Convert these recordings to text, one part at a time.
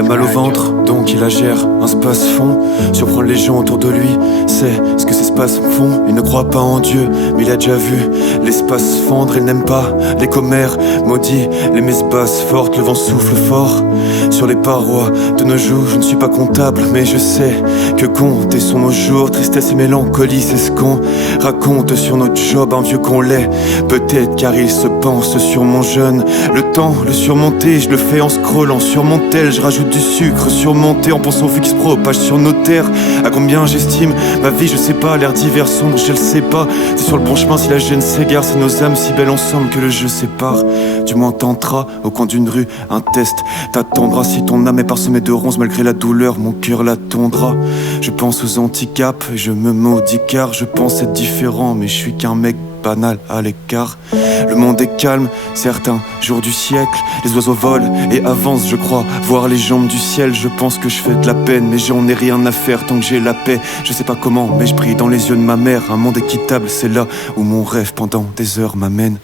a mal au ventre, donc il agère un space-fond. Surprendre les gens autour de lui, c'est ce que ces spasmes font. Il ne croit pas en Dieu, mais il a déjà vu l'espace fendre. Il n'aime pas les commères, maudit les messes basses fortes. Le vent souffle fort sur les parois de nos joues. Je ne suis pas comptable, mais je sais que compter sont nos jours. Tristesse et mélancolie, c'est ce qu'on raconte sur notre job. Un vieux qu'on l'est, peut-être car il se pense sur mon jeune. Le temps, le surmonter, je le fais en scrollant sur mon tel. Je rajoute du sucre sur mon thé en pensant au feu qui se propage sur nos terres. À combien j'estime ma vie, je sais pas. L'air d'hiver sombre, je le sais pas. C'est sur le bon chemin si la gêne s'égare. C'est nos âmes si belles ensemble que le jeu sépare. Du moins tentera au coin d'une rue un test. T'attendras si ton âme est parsemée de ronces. Malgré la douleur, mon cœur l'attendra. Je pense aux handicaps et je me maudis car je pense être différent, mais je suis qu'un mec banal à l'écart. Le monde est calme, certains jours du siècle. Les oiseaux volent et avancent, je crois voir les jambes du ciel. Je pense que je fais de la peine, mais j'en ai rien à faire tant que j'ai la paix. Je sais pas comment, mais je brille dans les yeux de ma mère. Un monde équitable, c'est là où mon rêve pendant des heures m'amène.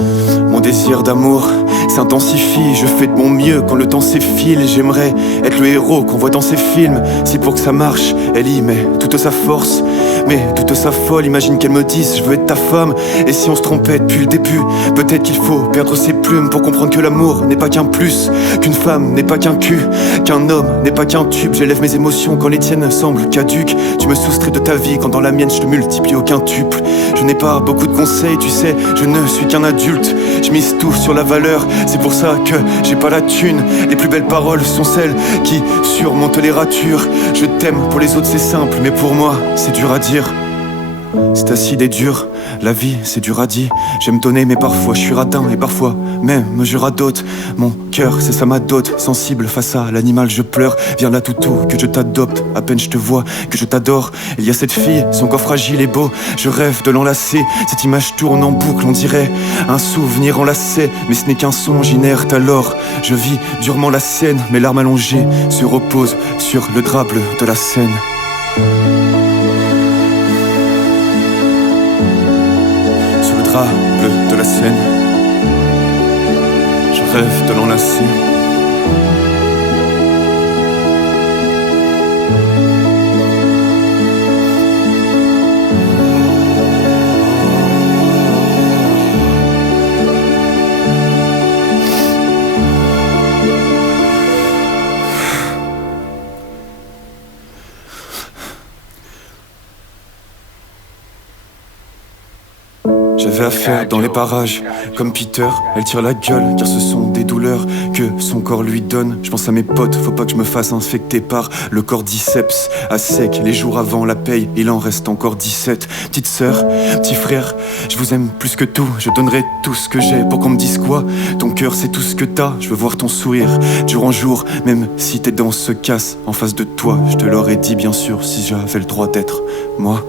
Mon désir d'amour s'intensifie, je fais de mon mieux quand le temps s'effile. J'aimerais être le héros qu'on voit dans ces films. Si pour que ça marche, elle y met toute sa force, mais toute sa folle. Imagine qu'elle me dise, je veux être ta femme. Et si on se trompait depuis le début, peut-être qu'il faut perdre ses plumes pour comprendre que l'amour n'est pas qu'un plus, qu'une femme n'est pas qu'un cul, qu'un homme n'est pas qu'un tube. J'élève mes émotions quand les tiennes semblent caduques. Tu me soustrais de ta vie quand dans la mienne je te multiplie au quintuple. Je n'ai pas beaucoup de conseils, tu sais, je ne suis qu'un adulte. Je mise tout sur la valeur, c'est pour ça que j'ai pas la thune. Les plus belles paroles sont celles qui surmontent les ratures. Je t'aime, pour les autres c'est simple, mais pour moi c'est dur à dire. C'est acide et dur, la vie c'est dur à dire. J'aime donner mais parfois je suis radin et parfois même je radote. Mon cœur c'est ça ma dot, sensible face à l'animal je pleure. Viens là toutou que je t'adopte, à peine je te vois que je t'adore. Il y a cette fille, son corps fragile et beau, je rêve de l'enlacer. Cette image tourne en boucle, on dirait un souvenir enlacé. Mais ce n'est qu'un songe inerte alors, je vis durement la scène. Mes larmes allongées se reposent sur le drap bleu de la Seine. Bleu de la Seine, je rêve de l'enlacer. J'avais affaire dans les parages, comme Peter, elle tire la gueule, car ce sont des douleurs que son corps lui donne. Je pense à mes potes, faut pas que je me fasse infecter par le cordyceps. À sec, les jours avant la paye, il en reste encore 17. Petite sœur, petit frère, je vous aime plus que tout. Je donnerai tout ce que j'ai pour qu'on me dise quoi. Ton cœur c'est tout ce que t'as, je veux voir ton sourire jour en jour, même si tes dents se cassent en face de toi. Je te l'aurais dit bien sûr si j'avais le droit d'être moi.